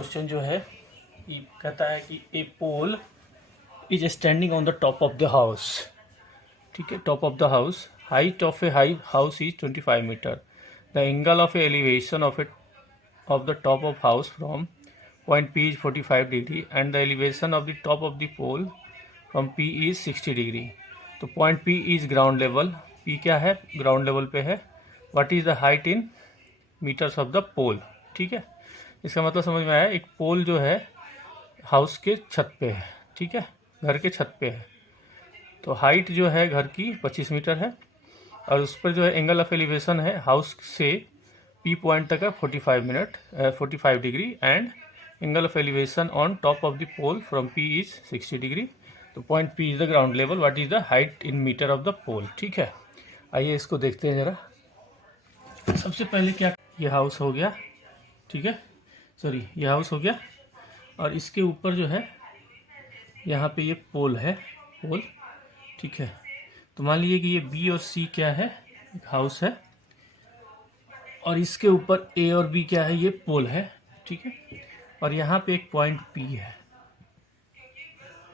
Question जो है ये कहता है कि a pole is standing on the top of the house. ठीक है, top of the house, height of a high house is 25 meter, the angle of elevation of the top of house from point P is 45 degree and the elevation of the top of the pole from P is 60 degree. तो point P is ground level, P क्या है, ground level पे है। What is the height in meters of the pole. ठीक है, इसका मतलब समझ में आया। एक पोल जो है हाउस के छत पे है, ठीक है, घर के छत पे है, तो हाइट जो है घर की 25 मीटर है और उस पर जो है एंगल ऑफ एलिवेशन है हाउस से पी पॉइंट तक है 45 degree and angle of elevation on top of the pole from P is 60 degree. तो point P is the ground level, what is the height in metre of the pole. ठीक है, आइए इसको देखते हैं जरा। सबसे पहले क्या, ये हाउस हो गया, ठीक है, सॉरी ये हाउस हो गया और इसके ऊपर जो है यहाँ पे ये पोल है, पोल, ठीक है। तो मान लीजिए कि ये बी और सी क्या है, एक हाउस है और इसके ऊपर ए और बी क्या है, ये पोल है, ठीक है। और यहाँ पे एक पॉइंट पी है,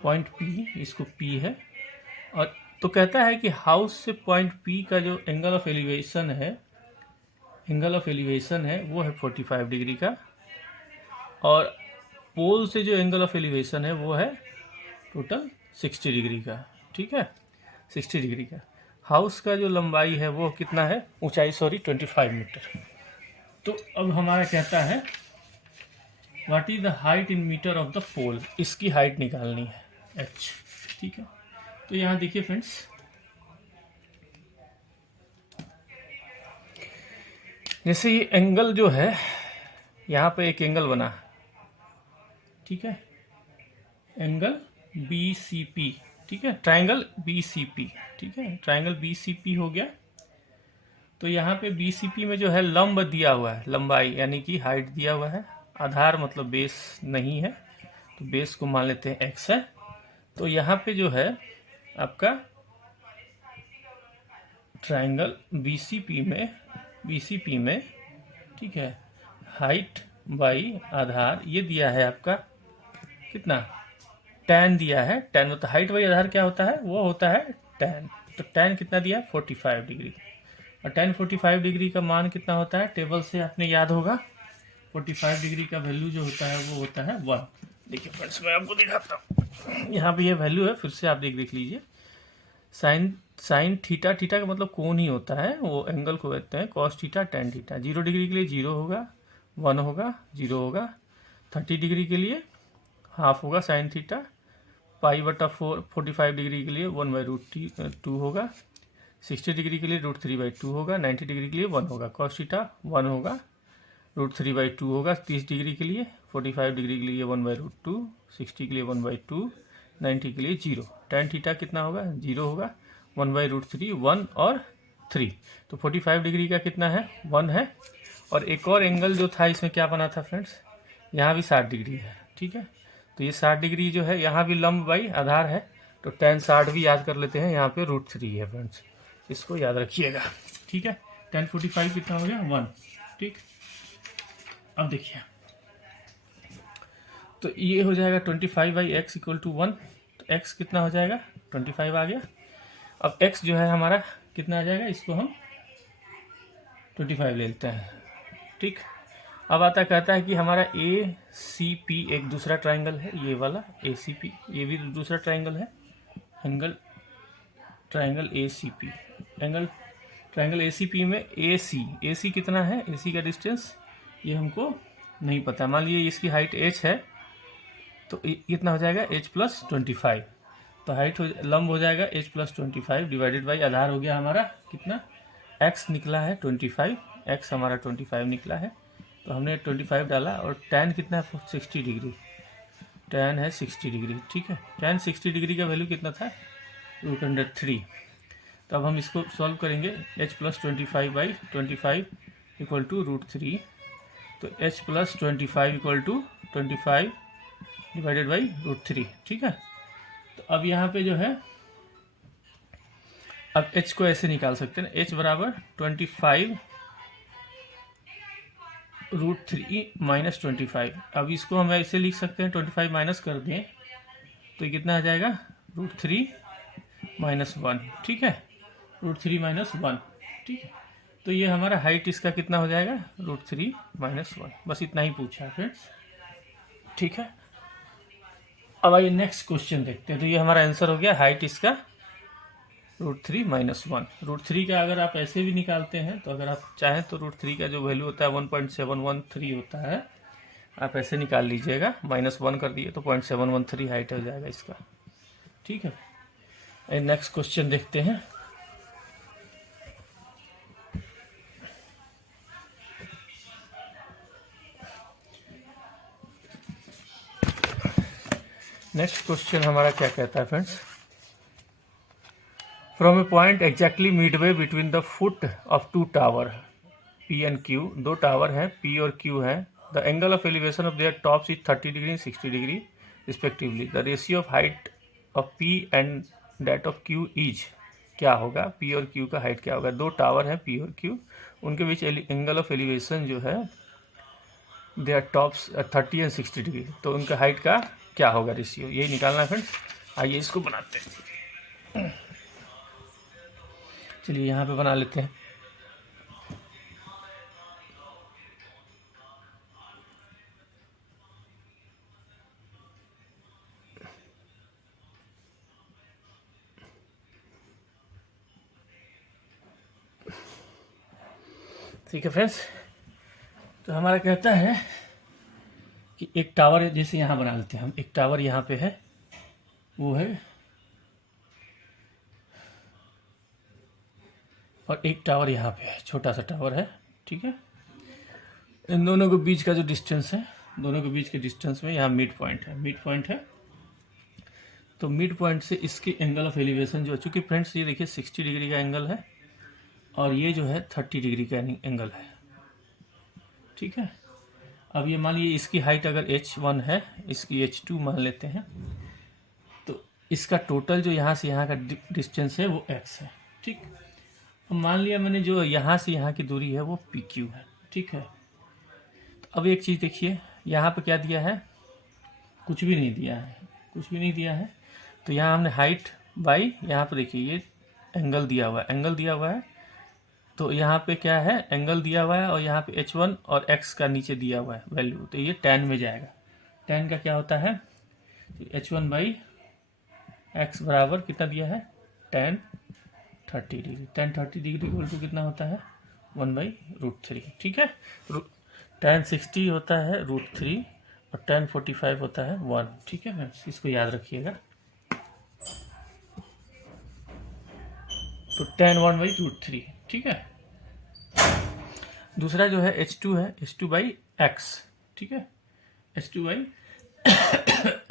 पॉइंट पी, इसको पी है। और तो कहता है कि हाउस से पॉइंट पी का जो एंगल ऑफ एलिवेशन है, एंगल ऑफ एलिवेशन है वो है 45 डिग्री का और पोल से जो एंगल ऑफ एलिवेशन है वो है टोटल 60 डिग्री का, ठीक है, 60 डिग्री का। हाउस का जो लंबाई है वो कितना है, ऊंचाई, सॉरी 25 मीटर। तो अब हमारा कहता है what is the height in metre of the pole, इसकी हाइट निकालनी है h, ठीक है। तो यहाँ देखिए फ्रेंड्स, जैसे ये एंगल जो है, यहाँ पे एक एंगल बना, ठीक है, एंगल बी सी पी, ठीक है, ट्राइंगल बी सी पी, ठीक है, ट्राइंगल बी सी पी हो गया। तो यहाँ पे बी सी पी में जो है लंब दिया हुआ है, लंबाई यानी कि हाइट दिया हुआ है, आधार मतलब बेस नहीं है, तो बेस को मान लेते हैं एक्स है। तो यहाँ पे जो है आपका ट्राइंगल बी सी पी में, ठीक है, हाइट बाई आधार ये दिया है आपका कितना, tan दिया है। tan मतलब हाइट बाई आधार क्या होता है, वो होता है tan। तो tan कितना दिया है, 45 डिग्री। और tan 45 डिग्री का मान कितना होता है, टेबल से आपने याद होगा, 45 डिग्री का वैल्यू जो होता है वो होता है 1। देखिए फ्रेंड्स, मैं आपको दिखाता हूँ, यहाँ पे ये वैल्यू है, फिर से आप देख लीजिए। साइन थीटा, थीटा का मतलब कोण ही होता है, वो एंगल को कहते हैं cos theta tan theta. 0 degree के लिए 0 होगा, 1 होगा, 0 होगा। 30 डिग्री के लिए हाफ होगा साइन थीटा, पाई बटा 45 डिग्री के लिए 1/√2 होगा। 60 डिग्री के लिए √3/2 होगा। 90 डिग्री के लिए 1 होगा, cos थीटा 1 होगा, √3/2 होगा। 30 डिग्री के लिए, 45 डिग्री के लिए 1/√2, 60 के लिए 1/2, 90 के लिए 0। tan थीटा कितना होगा, 0 होगा, 1/√3, 1 और 3। तो 45 डिग्री का कितना है, 1 है। और एक और एंगल जो था इसमें क्या बना था फ्रेंड्स, यहाँ भी 60 डिग्री है, ठीक है। तो ये 60 डिग्री जो है, यहाँ भी लंब बाई आधार है, तो tan 60 भी याद कर लेते हैं, यहाँ पे √3 है फ्रेंड्स, इसको याद रखिएगा, ठीक है। tan 45 कितना हो गया, 1, ठीक। अब देखिए, तो ये हो जाएगा 25/x = 1। तो x कितना हो जाएगा, 25 आ गया। अब x जो है हमारा कितना आ जाएगा, इसको हम 25 ले लेते हैं, ठीक। अब आता कहता है कि हमारा ए सी पी एक दूसरा ट्राइंगल है, ये वाला ए सी पी, ये भी दूसरा ट्राइंगल है, triangle A C P, triangle A C P में ए सी कितना है, ए सी का डिस्टेंस ये हमको नहीं पता। मान लीजिए इसकी हाइट h है, तो कितना हो जाएगा, h + 25। तो हाइट लंब हो जाएगा h + 25 डिवाइडेड बाई आधार हो गया हमारा कितना, x निकला है 25, x हमारा 25 निकला है। तो हमने 25 डाला और tan कितना है, 60 डिग्री, tan है 60 डिग्री, ठीक है। tan 60 डिग्री का वैल्यू कितना था, √3। तो अब हम इसको सॉल्व करेंगे, h + 25/25 = √3। तो h + 25 = 25 डिवाइडेड बाई √3, ठीक है। तो अब यहाँ पे जो है, अब h को ऐसे निकाल सकते हैं, h बराबर 25 √3 माइनस 25। अब इसको हम ऐसे लिख सकते हैं, 25 माइनस कर दें तो ये कितना आ जाएगा, √3 माइनस 1, ठीक है, √3 माइनस 1, ठीक है। तो ये हमारा हाइट इसका कितना हो जाएगा, √3 माइनस 1। बस इतना ही पूछा है फ्रेंड्स, ठीक है। अब आइए नेक्स्ट क्वेश्चन देखते हैं। तो ये हमारा आंसर हो गया, हाइट इसका √3 माइनस 1। √3 का अगर आप ऐसे भी निकालते हैं तो अगर आप चाहें तो √3 का जो वैल्यू होता है 1.713 होता है, आप ऐसे निकाल लीजिएगा, -1 कर दिए तो 0.713 हाइट हो जाएगा इसका, ठीक है। नेक्स्ट क्वेश्चन देखते हैं। नेक्स्ट क्वेश्चन हमारा क्या कहता है friends, from a point exactly midway between the foot of two tower P and Q, दो टावर हैं P और Q है, the angle of elevation of their tops is 30 degree 60 degree respectively, the ratio of height of P and that of Q is, क्या होगा, P और Q का height क्या होगा। दो टावर हैं P और Q, उनके बीच एंगल ऑफ एलिवेशन जो है देयर टॉप्स 30 एंड 60 डिग्री, तो उनका हाइट का क्या होगा रेशियो, यही निकालना है फ्रेंड्स। आइए इसको बनाते हैं, चलिए यहाँ पे बना लेते हैं। ठीक है फ्रेंड्स, तो हमारा कहता है कि एक टावर जैसे यहाँ बना लेते हैं हम, एक टावर यहाँ पे है, वो है, और एक टावर यहाँ पे है, छोटा सा टावर है, ठीक है। इन दोनों के बीच का जो डिस्टेंस है, दोनों के बीच के डिस्टेंस में यहाँ मिड पॉइंट है, मिड पॉइंट है। तो मिड पॉइंट से इसके एंगल ऑफ एलिवेशन जो, चूँकि फ्रेंड्स ये देखिए 60 डिग्री का एंगल है और ये जो है 30 डिग्री का एंगल है, ठीक है। अब ये मान लीजिए इसकी हाइट अगर h1 है, इसकी h2 मान लेते हैं, तो इसका टोटल जो यहाँ से यहाँ का डिस्टेंस है वो x है, ठीक। अब मान लिया मैंने जो यहाँ से यहाँ की दूरी है वो PQ है, ठीक है। तो अब एक चीज़ देखिए, यहाँ पे क्या दिया है, कुछ भी नहीं दिया है, कुछ भी नहीं दिया है। तो यहाँ हमने हाइट बाई, यहाँ पे देखिए ये एंगल दिया हुआ है, एंगल दिया हुआ है, तो यहाँ पे क्या है, एंगल दिया हुआ है, और यहाँ पे h1 और x का नीचे दिया हुआ है वैल्यू, तो ये tan में जाएगा। tan का क्या होता है, h1 बाई x बराबर कितना दिया है, tan 30 degree, tan 30 degree equal to कितना होता है, 1/√3, ठीक है। tan 60 होता है √3 और tan 45 होता है 1, ठीक है फ्रेंड्स, इसको याद रखिएगा। तो tan 1/√3, ठीक है। दूसरा जो है h2 है, h2 बाई x, ठीक है, h2 बाई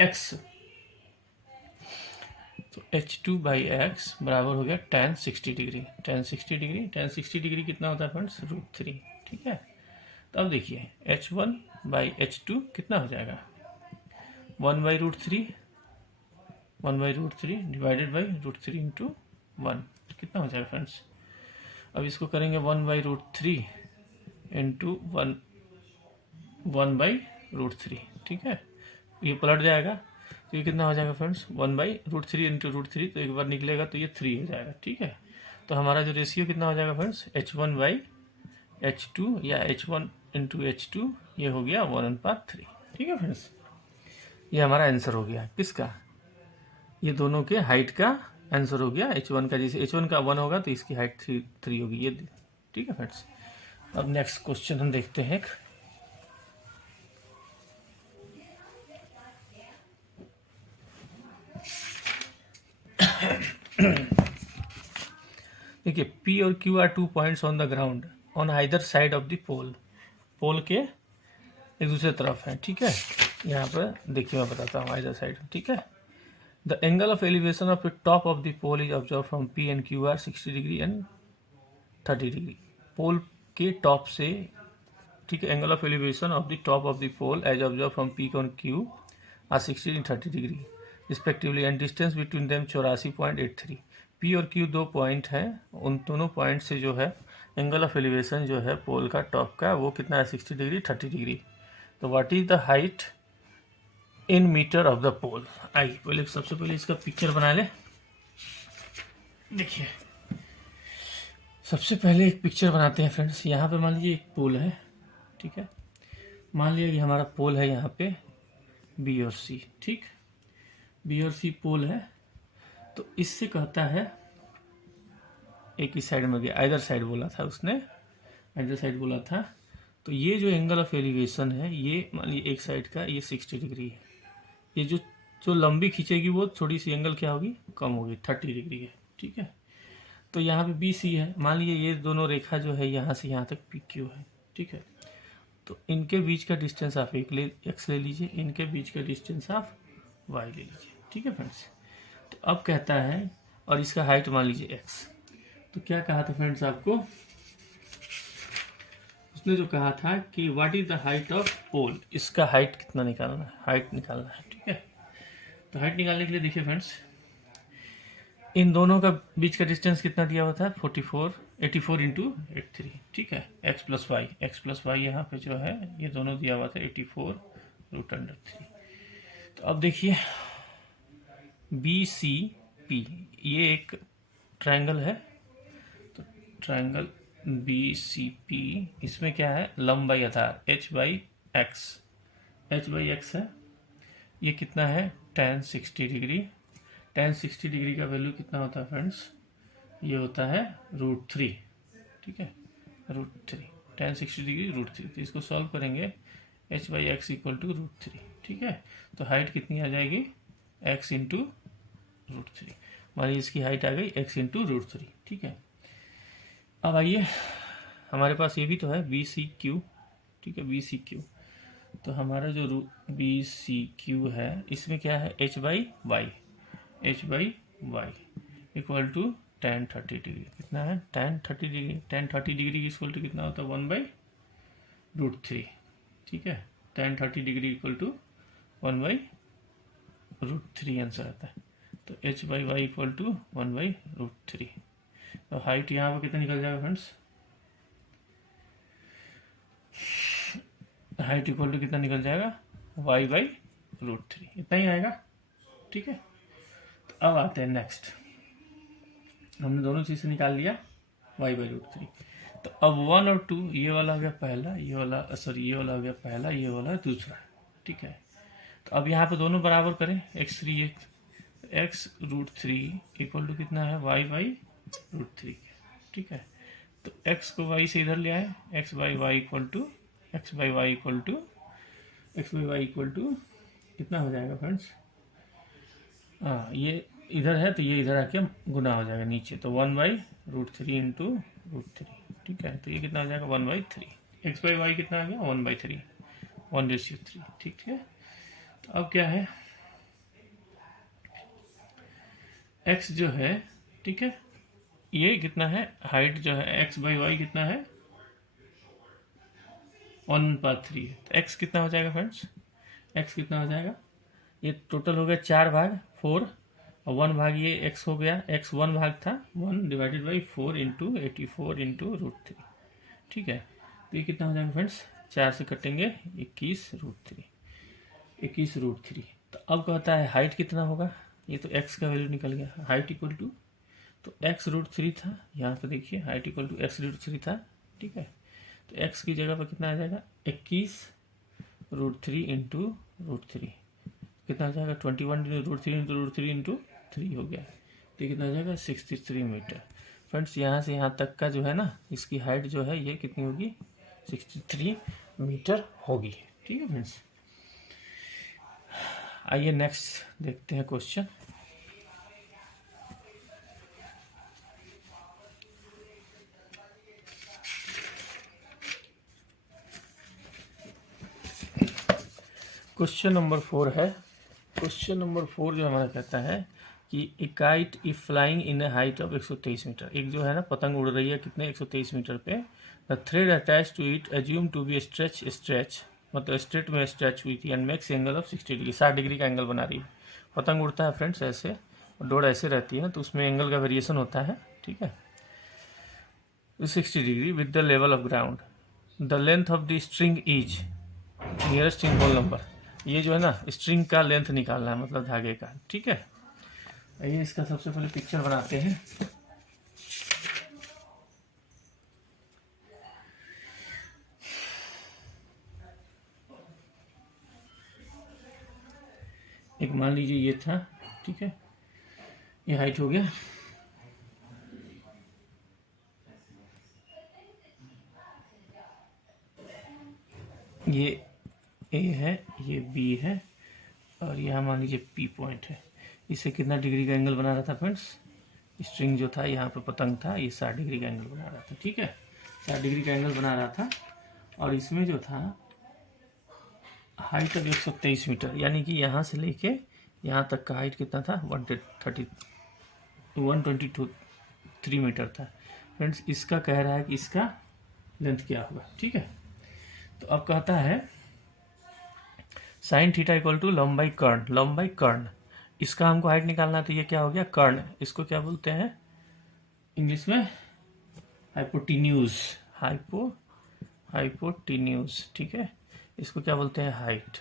x, तो h2 बाई एक्स बराबर हो गया tan 60 degree, tan 60 degree, tan 60 degree कितना होता है फ्रेंड्स, √3, ठीक है। तो अब देखिए h1 बाई h2 कितना हो जाएगा, 1/√3, 1/√3 डिवाइडेड बाई √3 इंटू 1, कितना हो जाएगा फ्रेंड्स। अब इसको करेंगे 1/√3 इंटू 1/√3, ठीक है, ये पलट जाएगा, तो ये कितना हो जाएगा फ्रेंड्स, 1/√3 इंटू √3, तो एक बार निकलेगा तो ये 3 हो जाएगा, ठीक है। तो हमारा जो रेशियो कितना हो जाएगा फ्रेंड्स, h1 बाई h2 या h1 इंटू h2, ये हो गया 1/3, ठीक है फ्रेंड्स। ये हमारा आंसर हो गया किसका, ये दोनों के हाइट का आंसर हो गया। h1 का, जैसे h1 का 1 होगा तो इसकी हाइट 3 होगी, ये, ठीक है फ्रेंड्स। अब नेक्स्ट क्वेश्चन हम देखते हैं। देखिए P और Q are 2 points on the ground on either side of the pole, pole के एक दूसरे तरफ है, ठीक है। यहाँ पर देखिए मैं बताता हूँ, आइदर साइड, ठीक है। The angle of elevation of the top of the pole is observe from P and Q are 60 degree and 30 degree. Pole के टॉप से, ठीक है, angle of elevation of the top of the pole as observe from P and Q are 60 and 30 degree respectively, and distance between them 84.83। P और Q दो point हैं, उन दोनों point से जो है एंगल ऑफ एलिवेशन जो है पोल का टॉप का वो कितना है 60 डिग्री 30 डिग्री। तो what is the height in metre of the pole. आइए पहले सबसे पहले इसका पिक्चर बना ले। देखिए सबसे पहले एक पिक्चर बनाते हैं फ्रेंड्स। यहाँ पे मान लीजिए एक पोल है, ठीक है। मान लिया कि हमारा पोल है यहाँ पे बी और सी, ठीक। बी और सी पोल है। तो इससे कहता है एक ही साइड में गया, आइदर साइड बोला था उसने, आइदर साइड बोला था। तो ये जो एंगल ऑफ एलिवेशन है ये मान लीजिए एक साइड का ये 60 डिग्री है। ये जो जो लंबी खींचेगी वो थोड़ी सी एंगल क्या होगी, कम होगी, 30 डिग्री है, ठीक है। तो यहाँ पे बी सी है। मान लीजिए ये दोनों रेखा जो है यहाँ से यहाँ तक पी क्यू है, ठीक है। तो इनके बीच का डिस्टेंस आप एक्स ले लीजिए, इनके बीच का डिस्टेंस आप वाई ले लीजिए, ठीक है फ्रेंड्स। तो अब कहता है और इसका हाइट मान लीजिए एक्स। तो क्या कहा था फ्रेंड्स आपको, उसने जो कहा था कि what is the height of pole, इसका हाइट कितना निकालना है, हाइट निकालना है, ठीक है। तो हाइट निकालने के लिए देखिए फ्रेंड्स, इन दोनों का बीच का डिस्टेंस कितना दिया हुआ था 84 इंटू 83, ठीक है। एक्स प्लस वाई यहाँ पे जो है ये दोनों दिया हुआ था 84√3। तो अब देखिए बी सी पी ये एक ट्रायंगल है। तो ट्रायंगल बी सी पी, इसमें क्या है लंबाई आधार h बाई एक्स है। ये कितना है tan 60 डिग्री। tan 60 डिग्री का वैल्यू कितना होता है फ्रेंड्स, ये होता है √3, ठीक है, √3। tan 60 degree √3। तो इसको सॉल्व करेंगे h by x equal to √3, ठीक है। तो हाइट कितनी आ जाएगी x इंटू √3। मान लीजिए इसकी हाइट आ गई x इंटू √3, ठीक है। अब आइए हमारे पास ये भी तो है बी सी क्यू, ठीक है, बी सी क्यू। तो हमारा जो बी सी क्यू है इसमें क्या है h by y equal to tan 30 degree. कितना है tan 30 degree, tan 30 degree equal to कितना होता है 1/√3, ठीक है। tan 30 degree equal to 1/√3 answer आता है। तो h by y equal to 1/√3। तो हाइट यहाँ पर कितना निकल जाएगा फ्रेंड्स, हाइट इक्वल टू कितना निकल जाएगा y/√3, इतना ही आएगा, ठीक है। तो अब आते हैं नेक्स्ट, हमने दोनों चीज से निकाल लिया y/√3। तो अब 1 और 2 ये वाला हो गया पहला, ये वाला हो गया पहला, ये वाला दूसरा, ठीक है। तो अब यहाँ पे दोनों बराबर करें x3 x√3 इक्वल टू कितना है y/√3, ठीक है। तो x को y से इधर ले आए, x by y equal to कितना हो जाएगा फ्रेंड्स, हाँ ये इधर है तो ये इधर आके गुना हो जाएगा नीचे। तो 1/√3 इंटू √3, ठीक है। तो ये कितना हो जाएगा 1/3। x बाई वाई कितना आ गया 1/3, 1/3, ठीक है। तो अब क्या है x जो है, ठीक है, ये कितना है हाइट जो है x बाई वाई कितना है 1/3 है। तो x कितना हो जाएगा फ्रेंड्स, x कितना हो जाएगा, ये टोटल हो गया 4 भाग 4 और 1 भाग ये x हो गया, x 1 भाग था 1 डिवाइडेड बाई 4 इंटू 84 इंटू √3, ठीक है। तो ये कितना हो जाएगा फ्रेंड्स, 4 से कटेंगे 21√3। तो अब कहता है हाइट कितना होगा, ये तो x का वैल्यू निकल गया, हाइट इक्वल टू, तो x√3 था, यहाँ पे देखिए हाइट इक्वल टू x√3 था, ठीक है। तो x की जगह पर कितना आ जाएगा 21√3 इंटू √3, कितना आ जाएगा 21√3 इंटू √3 हो गया। तो कितना आ जाएगा 63 मीटर। फ्रेंड्स यहाँ से यहाँ तक का जो है ना इसकी हाइट जो है ये कितनी होगी 63 मीटर होगी, ठीक है फ्रेंड्स। आइए नेक्स्ट देखते हैं क्वेश्चन। क्वेश्चन नंबर 4 है। क्वेश्चन नंबर 4 जो हमारा कहता है कि a kite if flying in a height of 123 metre. एक जो है ना पतंग उड़ रही है कितने 123 मीटर पे। The thread attach to it assume to be stretch मतलब स्ट्रेट में स्ट्रेच हुई थी and makes angle of 60 degree, 60 degree का एंगल बना रही है। पतंग उड़ता है फ्रेंड्स ऐसे और डोर ऐसे रहती है तो उसमें एंगल का वेरिएशन होता है, ठीक है। 60 degree with the level of ground. The length of the string is nearest string whole number. ये जो है ना स्ट्रिंग का लेंथ निकालना है, मतलब धागे का, ठीक है। ये इसका सबसे पहले पिक्चर बनाते हैं। एक मान लीजिए ये था, ठीक है, ये हाइट हो गया। ये ए है, ये बी है, और यहाँ मान लीजिए पी पॉइंट है। इससे कितना डिग्री का एंगल बना रहा था फ्रेंड्स? स्ट्रिंग जो था, यहाँ पे पतंग था, ये 60 डिग्री का एंगल बना रहा था, ठीक है, 60 डिग्री का एंगल बना रहा था। और इसमें जो था हाइट अब 123 मीटर, यानी कि यहाँ से लेके यहाँ तक का हाइट कितना था? 123 मीटर था फ्रेंड्स। इसका कह रहा है कि इसका लेंथ क्या होगा, ठीक है। तो अब कहता है साइन थीटा इक्वल टू लंबाई कर्ण, लंबाई कर्ण, इसका हमको हाइट निकालना है। तो ये क्या हो गया? कर्ण। इसको क्या बोलते हैं इंग्लिश में? हाइपोटिन्यूज, हाइपोटिन्यूज, ठीक है। इसको क्या बोलते हैं? हाइट।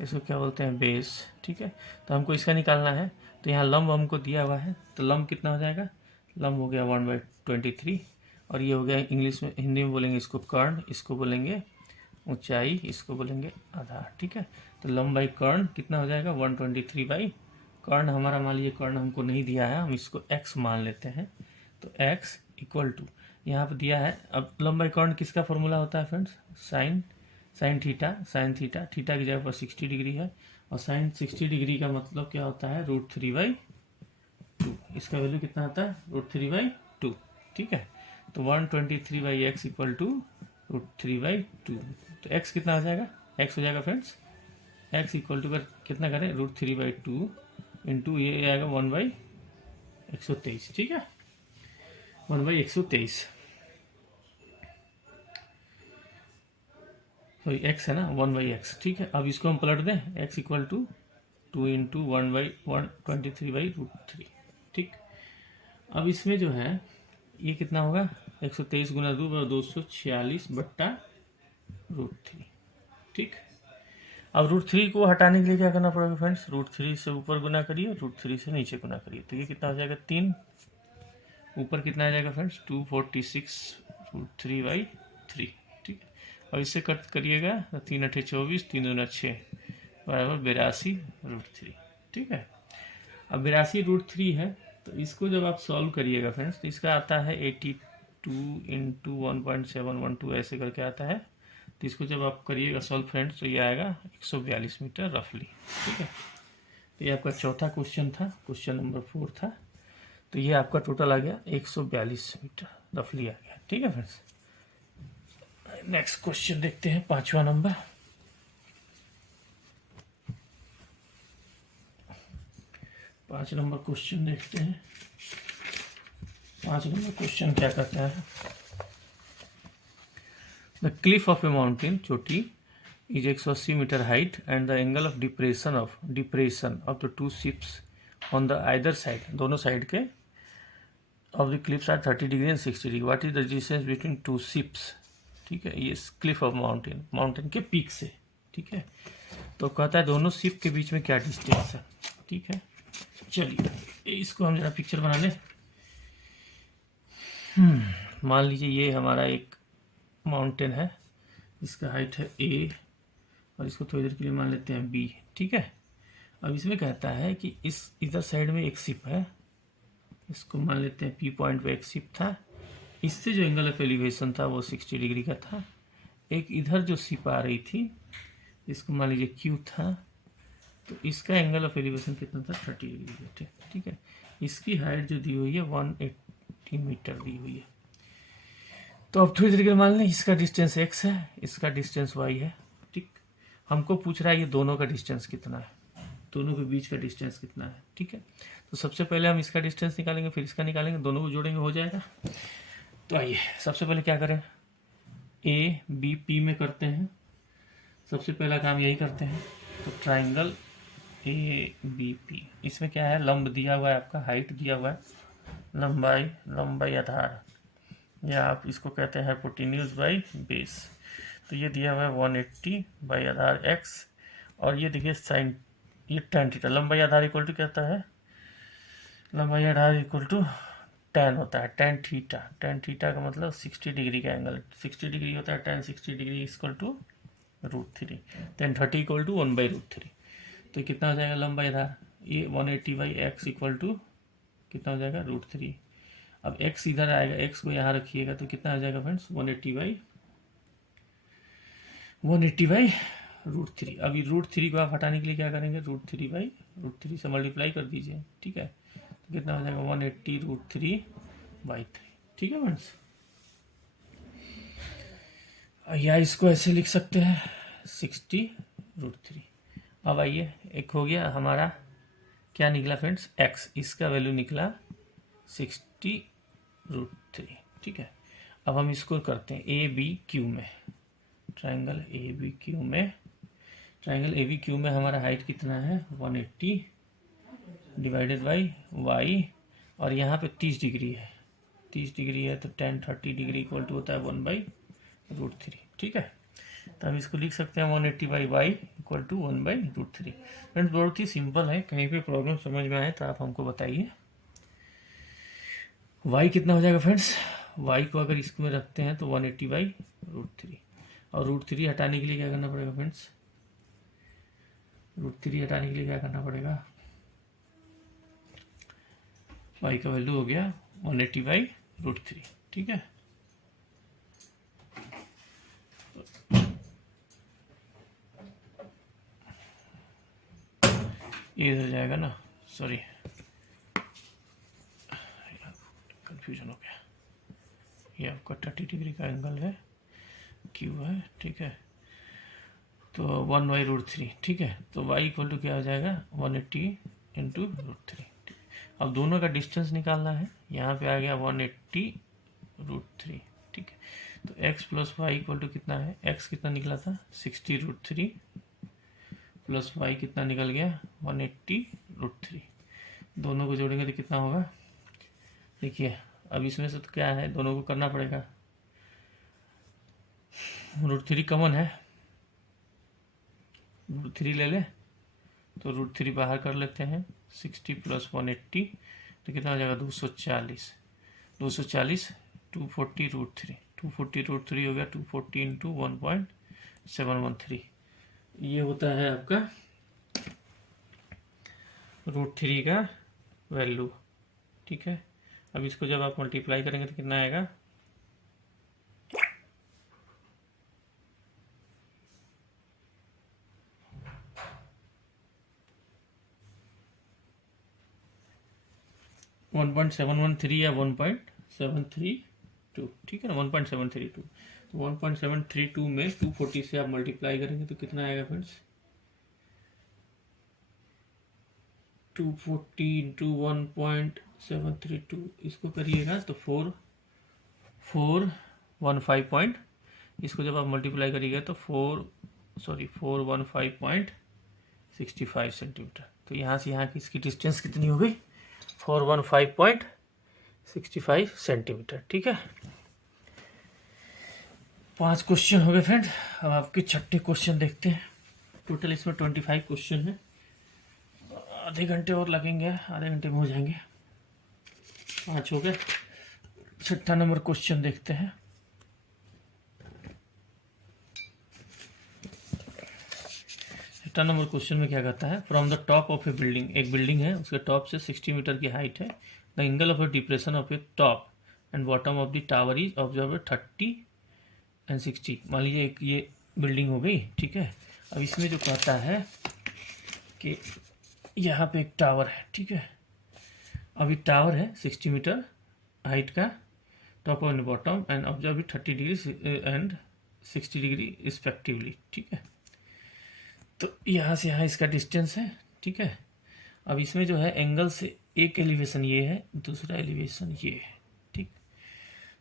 इसको क्या बोलते हैं? बेस, ठीक है। तो हमको इसका निकालना है। तो यहाँ लंब हमको दिया हुआ है, तो लंब कितना हो जाएगा? लंब हो गया 1/23, और ये हो गया इंग्लिश में, हिंदी में बोलेंगे इसको कर्ण, इसको बोलेंगे ऊंचाई, इसको बोलेंगे आधार, ठीक है। तो लंब बाई कर्ण कितना हो जाएगा? 123 बाई कर्ण हमारा, मान लीजिए कर्ण हमको नहीं दिया है, हम इसको x मान लेते हैं। तो x इक्वल टू यहाँ पर दिया है। अब लंब बाई कर्ण किसका फॉर्मूला होता है फ्रेंड्स? साइन थीटा, थीटा की जगह पर 60 डिग्री है, और साइन 60 डिग्री का मतलब क्या होता है? √3/2। इसका वैल्यू कितना आता है? √3/2, ठीक है। तो 123/x इक्वल टू √3/2। तो x कितना हो जाएगा? x हो जाएगा फ्रेंड्स, x इक्वल टू कर कितना करें? √3/2 इंटू ये आएगा 1/123, ठीक है, 1/123। सॉरी x है ना, 1/x, ठीक है। अब इसको हम पलट दें, x इक्वल टू 2 इंटू 1/123/√3, ठीक। अब इसमें जो है ये कितना होगा? 123 गुना 2 246/√3, ठीक। अब √3 को हटाने के लिए क्या करना पड़ेगा फ्रेंड्स? √3 से ऊपर गुना करिए, √3 से नीचे गुना करिए, तो ये कितना हो जाएगा? 3। ऊपर कितना आ जाएगा फ्रेंड्स? 246√3/3, ठीक है। और इससे कट करिएगा, 3 8 24, 3 2 6 बराबर 82√3, ठीक है। अब 82√3 है, तो इसको जब आप सॉल्व करिएगा फ्रेंड्स, तो इसका आता है 82 इंटू 1.712 ऐसे करके आता है। तो इसको जब आप करिएगा सॉल्व फ्रेंड्स, तो ये आएगा 142 मीटर रफली, ठीक है। तो ये आपका चौथा क्वेश्चन था, क्वेश्चन नंबर 4 था। तो ये आपका टोटल आ गया 142 मीटर रफली आ गया, ठीक है फ्रेंड्स। नेक्स्ट क्वेश्चन देखते हैं, 5वां नंबर। 5 नंबर क्वेश्चन देखते हैं। 5 नंबर क्वेश्चन क्या कहता है? The cliff of a mountain, चोटी, is 180 metre height and the angle of depression of the two ships on the either side, दोनों साइड के of the cliffs are 30 degree and 60 degree. What is the distance between two ships, ठीक है। ये cliff of mountain, mountain के peak से, ठीक है। तो कहता है दोनों शिप के बीच में क्या डिस्टेंस है, ठीक है। चलिए इसको हम जरा पिक्चर बना लें। मान लीजिए ये हमारा एक माउंटेन है, इसका हाइट है a, और इसको थोड़ी देर के लिए मान लेते हैं b, ठीक है। अब इसमें कहता है कि इस इधर साइड में एक शिप है, इसको मान लेते हैं p पॉइंट पे एक शिप था। इससे जो एंगल ऑफ एलिवेशन था वो 60 डिग्री का था। एक इधर जो शिप आ रही थी, इसको मान लीजिए q था, तो इसका एंगल ऑफ एलिवेशन कितना था? 30 डिग्री, ठीक है। इसकी हाइट जो दी हुई है 180 मीटर दी हुई है। तो अब थोड़ी देर के मान लें इसका डिस्टेंस x है, इसका डिस्टेंस y है, ठीक। हमको पूछ रहा है ये दोनों का डिस्टेंस कितना है, दोनों के बीच का डिस्टेंस कितना है, ठीक है। तो सबसे पहले हम इसका डिस्टेंस निकालेंगे, फिर इसका निकालेंगे, दोनों को जोड़ेंगे, हो जाएगा। तो आइए सबसे पहले क्या करें, ए बी पी में करते हैं। सबसे पहला काम यही करते हैं। तो ट्राइंगल ए बी पी, इसमें क्या है? लंब दिया हुआ है आपका, हाइट दिया हुआ है, लंबाई आधार, या आप इसको कहते हैं हाइपोटेन्यूज बाई बेस। तो ये दिया हुआ है 180 बाई आधार x, और ये देखिए साइन, ये tan थीटा, लंबाई आधार इक्वल टू कहता है, लंबाई आधार इक्वल टू tan होता है, tan थीटा का मतलब 60 डिग्री का एंगल, 60 डिग्री होता है tan 60 degree equal to √3, tan 30 equal to 1/√3। तो कितना हो जाएगा लंबाई आधार, ये 180 बाई एक्स इक्वल टू कितना हो जाएगा √3। अब x इधर आएगा, x को यहाँ रखिएगा तो कितना आ जाएगा फ्रेंड्स 180 बाई √3। अभी √3 को आप हटाने के लिए क्या करेंगे, √3 से मल्टीप्लाई कर दीजिए, ठीक है। तो कितना हो जाएगा 180 √3/3, ठीक है फ्रेंड्स। या इसको ऐसे लिख सकते हैं 60 √3। अब आइए, एक हो गया हमारा, क्या निकला फ्रेंड्स x, इसका वैल्यू निकला 60 √3, ठीक है। अब हम इसको करते हैं ABQ में, ट्रायंगल ABQ में हमारा हाइट कितना है 180 डिवाइडेड बाई y, और यहाँ पे 30 डिग्री है, 30 डिग्री है तो tan 30 डिग्री इक्वल टू होता है 1/√3, ठीक है। तो हम इसको लिख सकते हैं 180 by y equal to 1/√3। Friends बहुत ही सिंपल है, कहीं पे प्रॉब्लम समझ में आए तो आप हमको बताइए। y कितना हो जाएगा फ्रेंड्स, y को अगर इसमें रखते हैं तो 180 बाई √3, और √3 हटाने के लिए क्या करना पड़ेगा फ्रेंड्स, √3 हटाने के लिए क्या करना पड़ेगा, y का वैल्यू हो गया 180 बाई √3, ठीक है। ये हो जाएगा ना, सॉरी कंफ्यूजन हो गया, ये आपका 30 डिग्री का एंगल है, क्यू है, ठीक है। तो 1/√3, ठीक है। तो y इक्वल टू क्या हो जाएगा 180 इंटू √3। अब दोनों का डिस्टेंस निकालना है, यहाँ पे आ गया 180 √3, ठीक है। तो x plus y equal to कितना है, x कितना निकला था 60 √3 प्लस y कितना निकल गया 180 √3, दोनों को जोड़ेंगे तो कितना होगा, देखिए अब इसमें से तो क्या है, दोनों को करना पड़ेगा, √3 कॉमन है, √3 ले ले तो √3 बाहर कर लेते हैं, 60 प्लस 180 तो कितना हो जाएगा 240, 240 240 √3, 240 √3 हो गया 240 इंटू 1.713, ये होता है आपका √3 का वैल्यू, ठीक है। अब इसको जब आप मल्टीप्लाई करेंगे तो कितना आएगा, वन पॉइंट 713 या 1.732, ठीक है ना, 1.732। तो 1.732 में 240 से आप मल्टीप्लाई करेंगे तो कितना आएगा फ्रेंड्स, 240 इंटू 1.732, इसको करिएगा तो 415 पॉइंट, इसको जब आप मल्टीप्लाई करिएगा तो 415.65 सेंटीमीटर। तो यहाँ से यहाँ की इसकी डिस्टेंस कितनी हो गई 415.65 सेंटीमीटर, ठीक है। 5 क्वेश्चन हो गए फ्रेंड। अब आपके छठे क्वेश्चन देखते हैं। टोटल इसमें 25 क्वेश्चन है, आधे घंटे और लगेंगे, आधे घंटे में हो जाएंगे। 5 हो गए, छठा नंबर क्वेश्चन देखते हैं। छठा नंबर क्वेश्चन में क्या कहता है, from the top of A building, एक बिल्डिंग है उसके टॉप से 60 मीटर की हाइट है, the angle of A depression of A top and bottom of the tower is observe 30 and 60। मान लीजिए एक ये बिल्डिंग हो गई, ठीक है। अब इसमें जो कहता है कि यहाँ पे एक टावर है, ठीक है। अभी टावर है 60 मीटर हाइट का, top and bottom, and observe 30 degree and 60 degree respectively, ठीक है। तो यहाँ से यहाँ इसका डिस्टेंस है, ठीक है। अब इसमें जो है एंगल से एक एलिवेशन ये है, दूसरा एलिवेशन ये है, ठीक।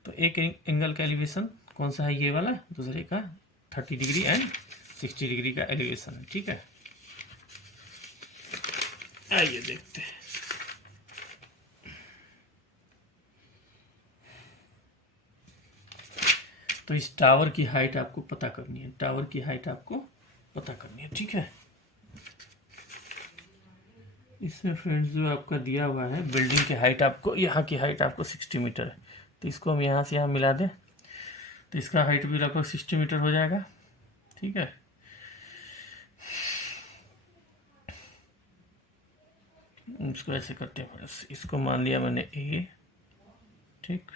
तो एक एंगल का एलिवेशन कौन सा है, ये वाला, दूसरे का 30 डिग्री एंड 60 डिग्री का एलिवेशन है, ठीक है। आइए देखते हैं। तो इस टावर की हाइट आपको पता करनी है, टावर की हाइट आपको पता करनी है, ठीक है। इसमें फ्रेंड्स जो आपका दिया हुआ है बिल्डिंग की हाइट, आपको यहाँ की हाइट आपको 60 मीटर है, तो इसको हम यहाँ से यहाँ मिला दें तो इसका हाइट भी लगभग 60 मीटर हो जाएगा, ठीक है। इसको ऐसे करते हैं फ्रेंड्स, इसको मान लिया मैंने ए, ठीक,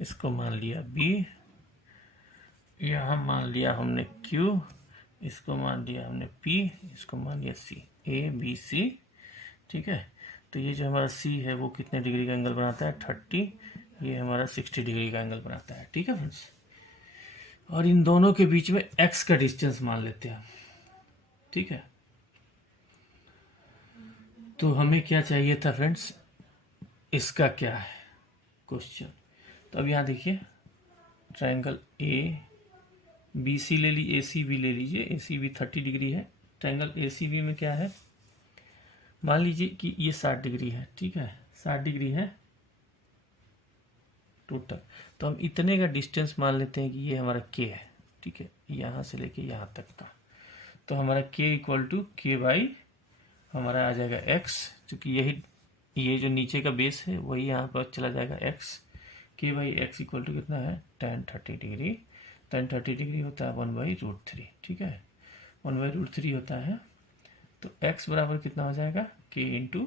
इसको मान लिया बी, यहाँ मान लिया हमने क्यू, इसको मान लिया हमने पी, इसको मान लिया सी, ए बी सी, ठीक है। तो ये जो हमारा सी है वो कितने डिग्री का एंगल बनाता है, 30, ये हमारा 60 डिग्री का एंगल बनाता है, ठीक है फ्रेंड्स। और इन दोनों के बीच में एक्स का डिस्टेंस मान लेते हैं, ठीक है। तो हमें क्या चाहिए था फ्रेंड्स, इसका क्या है क्वेश्चन। तो अब यहाँ देखिए ट्रायंगल ए बी सी ले लीजिए, ए सी बी ले लीजिए, ए सी बी 30 डिग्री है। ट्रायंगल ए सी बी में क्या है, मान लीजिए कि ये 60 डिग्री है, ठीक है, 60 डिग्री है टोटल। तो हम इतने का डिस्टेंस मान लेते हैं कि ये हमारा के है, ठीक है, यहाँ से लेके यहाँ तक का। तो हमारा के इक्वल टू के बाई हमारा आ जाएगा एक्स, क्योंकि यही ये जो नीचे का बेस है वही यहाँ पर चला जाएगा एक्स। के बाई एक्स इक्वल टू कितना है, tan 30 डिग्री। tan 30 डिग्री होता है 1/√3, ठीक है, 1/√3 होता है। तो x बराबर कितना हो जाएगा, k इंटू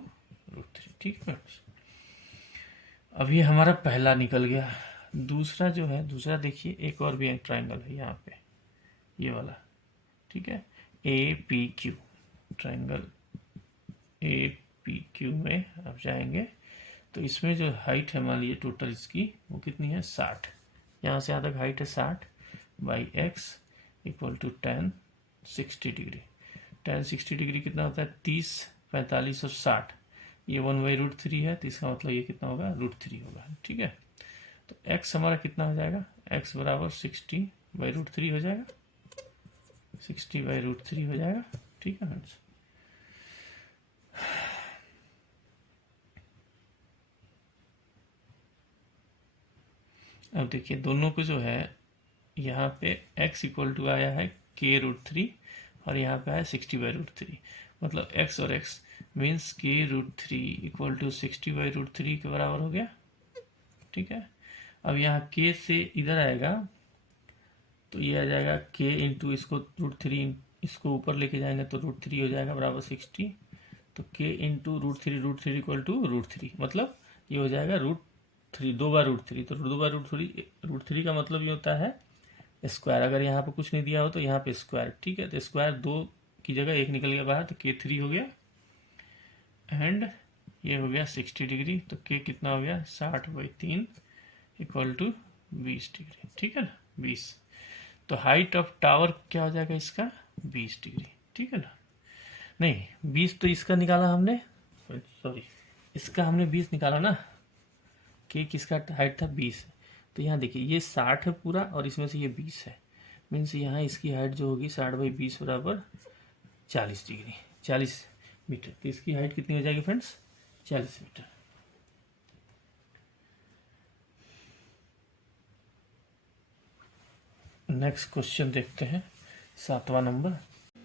√3, ठीक है। अब ये हमारा पहला निकल गया। दूसरा जो है, दूसरा देखिए एक और भी एक ट्राइंगल है यहाँ पे, ये वाला, ठीक है, A P Q, triangle A P Q में आप जाएंगे तो इसमें जो हाइट है मान लीजिए टोटल इसकी वो कितनी है, 60, यहाँ से यहाँ तक हाइट है 60 by x equal to tan 60 degree. tan 60 degree कितना होता है, 30, 45 और 60, ये 1/√3 है, तो इसका मतलब ये कितना होगा, √3 होगा, ठीक है। तो x हमारा कितना हो जाएगा, x बराबर 60/√3 हो जाएगा, 60/√3 हो जाएगा, ठीक है फ्रेंड्स। अब देखिए दोनों को जो है यहाँ पे x इक्वल टू आया है k√3 और यहाँ पे आया 60/√3, मतलब x और x means k√3 equal to 60/√3 के बराबर हो गया, ठीक है। अब यहाँ k से इधर आएगा तो ये आ जाएगा k इंटू इसको √3, इसको ऊपर लेके जाएंगे तो √3 हो जाएगा बराबर 60, तो k इंटू √3 इक्वल टू √3, मतलब ये हो जाएगा √3, 2/√3, तो 2/√3 का मतलब ये होता है स्क्वायर। अगर यहाँ पे कुछ नहीं दिया हो तो यहाँ पे स्क्वायर, ठीक है, तो स्क्वायर 2 की जगह 1 निकल गया बाहर, तो k3 हो गया एंड ये हो गया 60 डिग्री, तो k कितना हो गया, 60/3 इक्वल टू 20 डिग्री, ठीक है ना, 20। तो हाइट ऑफ टावर क्या हो जाएगा इसका, 20 डिग्री, ठीक है ना। नहीं 20 तो इसका निकाला हमने, सॉरी इसका हमने 20 निकाला ना, के किसका हाइट था 20, तो यहाँ देखिए ये 60 है पूरा और इसमें से ये 20 है, मीन्स यहाँ इसकी हाइट जो होगी 60/20 बराबर 40 डिग्री, 40 मीटर। तो इसकी हाइट कितनी हो जाएगी फ्रेंड्स, 40 मीटर। नेक्स्ट क्वेश्चन देखते हैं, 7वां नंबर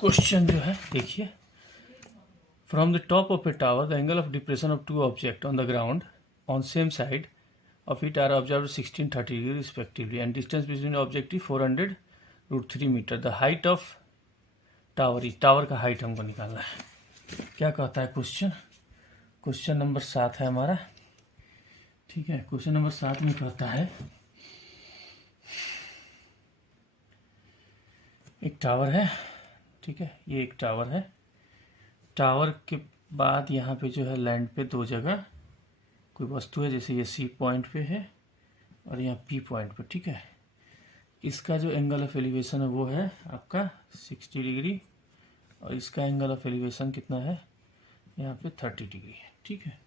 क्वेश्चन जो है देखिए, from the top of a tower the angle of depression of two object on the ground on same side of it are observed 1630 degree respectively and distance between objective 400√3 metre. The height of tower, tower का height हमको निकालना है। क्या कहता है question, question number 7 है हमारा, ठीक है। क्वेश्चन नंबर 7 में कहता है एक टावर है, ठीक है, ये एक टावर है, टावर के बाद यहाँ पे जो है लैंड पे 2 जगह कोई वस्तु है, जैसे ये सी पॉइंट पे है और यहाँ पी पॉइंट पे, ठीक है। इसका जो एंगल ऑफ एलिवेशन है वो है आपका 60 डिग्री और इसका एंगल ऑफ एलिवेशन कितना है, यहाँ पे 30 डिग्री है, ठीक है।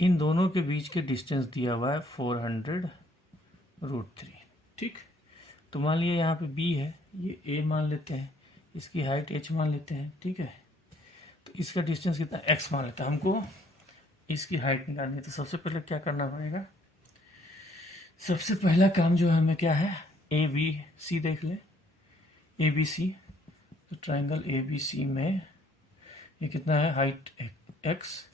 इन दोनों के बीच के डिस्टेंस दिया हुआ है 400√3, ठीक। तो मान लिया यहाँ पे बी है, ये ए मान लेते हैं, इसकी हाइट h मान लेते हैं, ठीक है। तो इसका डिस्टेंस कितना x मान लेते हैं, हमको इसकी हाइट निकालनी है। तो सबसे पहले क्या करना पड़ेगा, सबसे पहला काम जो है हमें क्या है, ए बी सी देख ले, ए बी सी, तो ट्राइंगल ए बी सी में ये कितना है, हाइट एक्स,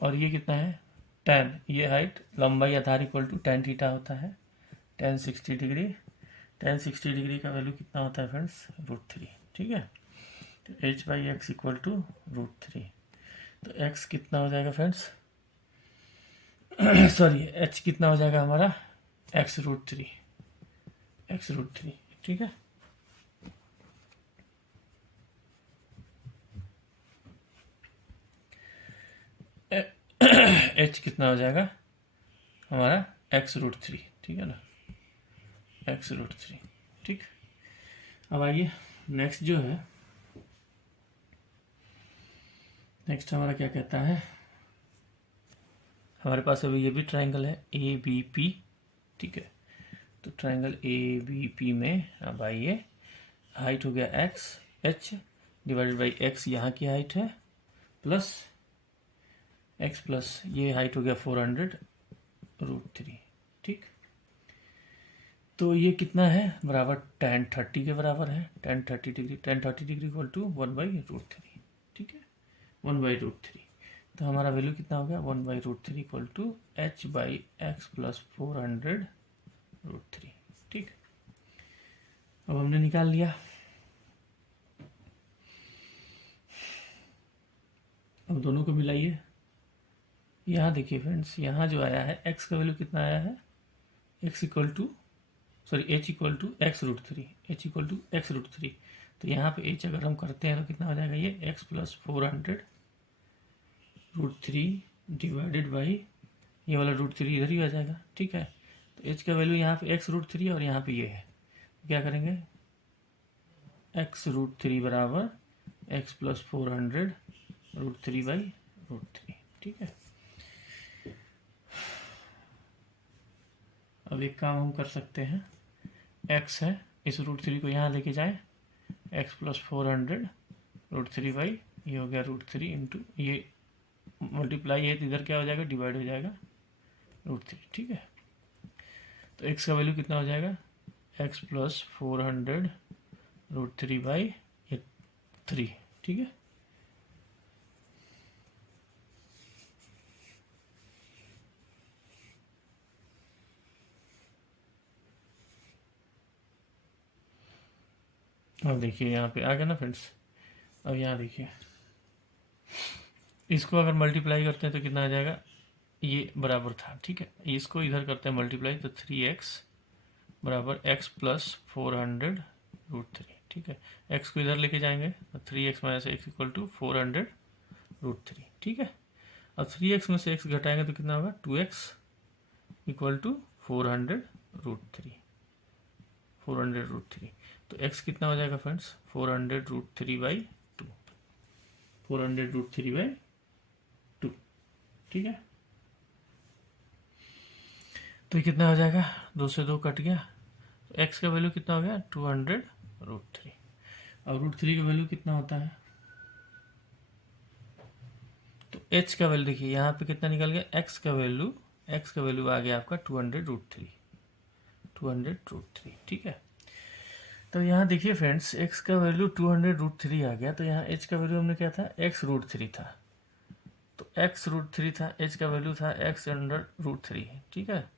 और ये कितना है tan, ये हाइट लंबाई आधार इक्वल टू tan थीटा होता है, tan 60 डिग्री, tan 60 डिग्री का वैल्यू कितना होता है फ्रेंड्स, √3। ठीक है, तो h/x इक्वल टू √3। तो x कितना हो जाएगा फ्रेंड्स, सॉरी h कितना हो जाएगा हमारा, x√3, x√3। ठीक है, h कितना हो जाएगा हमारा x√3। ठीक है ना, x√3। ठीक, अब आइए नेक्स्ट जो है, नेक्स्ट हमारा क्या कहता है, हमारे पास अभी ये भी ट्राइंगल है ए बी पी। ठीक है, तो ट्राइंगल ए बी पी में अब आइए, हाइट हो गया x, H divided by x यहाँ की हाइट है, प्लस एक्स प्लस ये हाइट हो गया 400√3। ठीक, तो ये कितना है, बराबर tan 30 के बराबर है, tan 30 degree, tan 30 degree equal to 1/√3। ठीक है, 1/√3। तो हमारा वैल्यू कितना हो गया, 1/√3 इक्वल टू h/x प्लस 400√3। ठीक, अब हमने निकाल लिया। अब दोनों को मिलाइए, यहाँ देखिए फ्रेंड्स, यहाँ जो आया है x का वैल्यू कितना आया है, x equal to h equal to x√3, h equal to x√3। तो यहाँ पे h अगर हम करते हैं तो कितना हो जाएगा, ये x प्लस 400√3 डिवाइडेड बाई ये वाला √3 इधर ही आ जाएगा। ठीक है, तो h का वैल्यू यहाँ पे x√3 और यहाँ पे ये है, तो क्या करेंगे, x√3 बराबर x प्लस 400√3/√3। ठीक है, अब एक काम हम कर सकते हैं, x है, इस √3 को यहाँ लेके जाएं, x प्लस 400√3 ये हो गया √3 इंटू ये मल्टीप्लाई है, तो इधर क्या हो जाएगा, डिवाइड हो जाएगा √3। ठीक है, तो x का वैल्यू कितना हो जाएगा, x प्लस 400√3/3। ठीक है, अब देखिए यहाँ पे आ गया ना फ्रेंड्स। अब यहाँ देखिए, इसको अगर मल्टीप्लाई करते हैं तो कितना आ जाएगा, ये बराबर था। ठीक है, इसको इधर करते हैं मल्टीप्लाई, तो 3x बराबर x प्लस 400√3। ठीक है, x को इधर लेके जाएंगे तो 3x minus x equal to 400√3। ठीक है, अब 3x में से x घटाएंगे तो कितना होगा, 2x इक्वल टू 400√3। तो x कितना हो जाएगा फ्रेंड्स, 400√3/2, 400√3/2। ठीक है, तो ये कितना हो जाएगा, 2 से 2 कट गया, तो x का वैल्यू कितना हो गया, 200√3। अब √3 का वैल्यू कितना होता है, तो h का वैल्यू देखिए यहाँ पे कितना निकल गया, x का वैल्यू आ गया आपका 200√3। ठीक है, तो यहाँ देखिए फ्रेंड्स, x का वैल्यू 200√3 आ गया, तो यहाँ h का वैल्यू हमने क्या था, x√3 था, तो x√3 था, h का वैल्यू था x√3। ठीक है,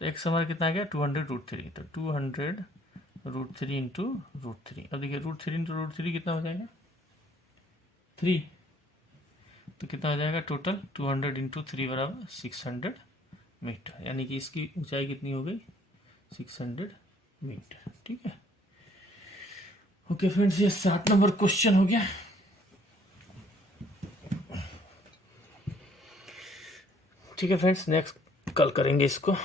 तो x हमारा कितना आ गया, 200√3, तो 200√3 इंटू √3। अब देखिए √3 इंटू √3 कितना हो जाएगा, 3, तो कितना हो जाएगा टोटल, 200 इंटू 3 बराबर 600 मीटर, यानी कि इसकी ऊंचाई कितनी हो गई, 600 मीटर। ठीक है, ओके फ्रेंड्स, ये 7 नंबर क्वेश्चन हो गया। ठीक है फ्रेंड्स, नेक्स्ट कल करेंगे इसको।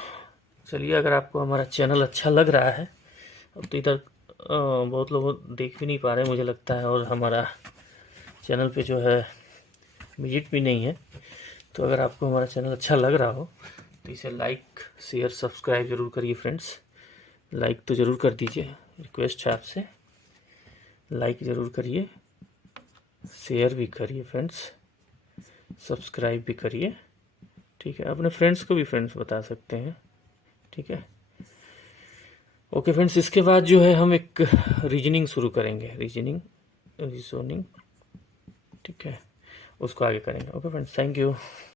चलिए, अगर आपको हमारा चैनल अच्छा लग रहा है, अब तो इधर बहुत लोग देख भी नहीं पा रहे मुझे लगता है, और हमारा चैनल पे जो है विजिट भी नहीं है, तो अगर आपको हमारा चैनल अच्छा लग रहा हो तो इसे लाइक शेयर सब्सक्राइब ज़रूर करिए फ्रेंड्स। लाइक तो ज़रूर कर दीजिए, रिक्वेस्ट है आपसे, लाइक ज़रूर करिए, शेयर भी करिए फ्रेंड्स, सब्सक्राइब भी करिए। ठीक है, अपने फ्रेंड्स को भी फ्रेंड्स बता सकते हैं। ठीक है, ओके फ्रेंड्स, इसके बाद जो है हम एक रीजनिंग शुरू करेंगे, रीजनिंग, ठीक है, उसको आगे करेंगे। Okay friends, thank you.